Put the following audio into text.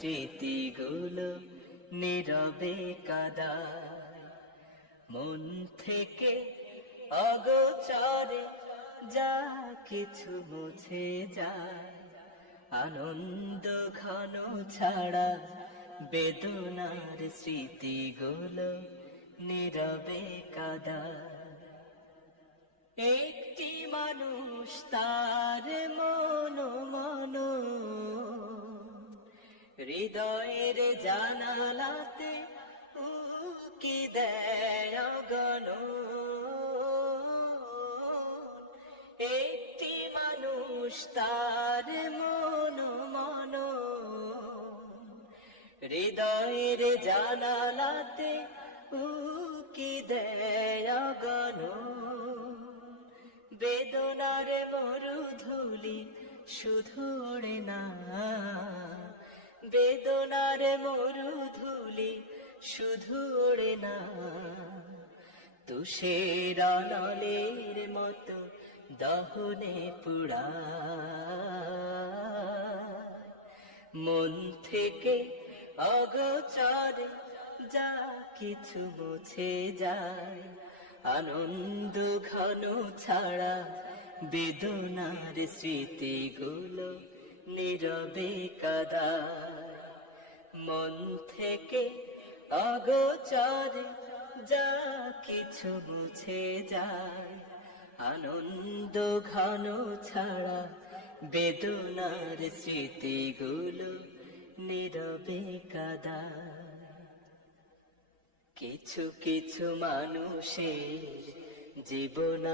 স্মৃতিগুলো নীরবে কাদায়, মন থেকে অগোচরে যা কিছু মুছে যায়। আনন্দ ঘন ছাড়া বেদনার স্মৃতিগুলো নীরবে কাদায়। একটি মানুষ তার মন হৃদয়ের জানালাতে উকি দেয় অগণ। একটি মানুষ তার মন হৃদয়ের জানালাতে উকি দেয় অগণ। বেদনার মরুধুলি শুধু ওড়ে না, বেদনার মরুধুলি শুধু ওড়ে না, তুষের নলের মতো দহনে পুড়ায়। মন থেকে অগোচরে যা কিছু মুছে যায়। আনন্দ ঘন ছাড়া বেদনার স্মৃতিগুলো নীরবে কাদায়। মন থেকে অগোচরে যা কিছু মুছে যায়। আনন্দ ঘন ছাড়া বেদনার স্মৃতিগুলো নীরবে কাদায়। কিছু কিছু মানুষের জীবন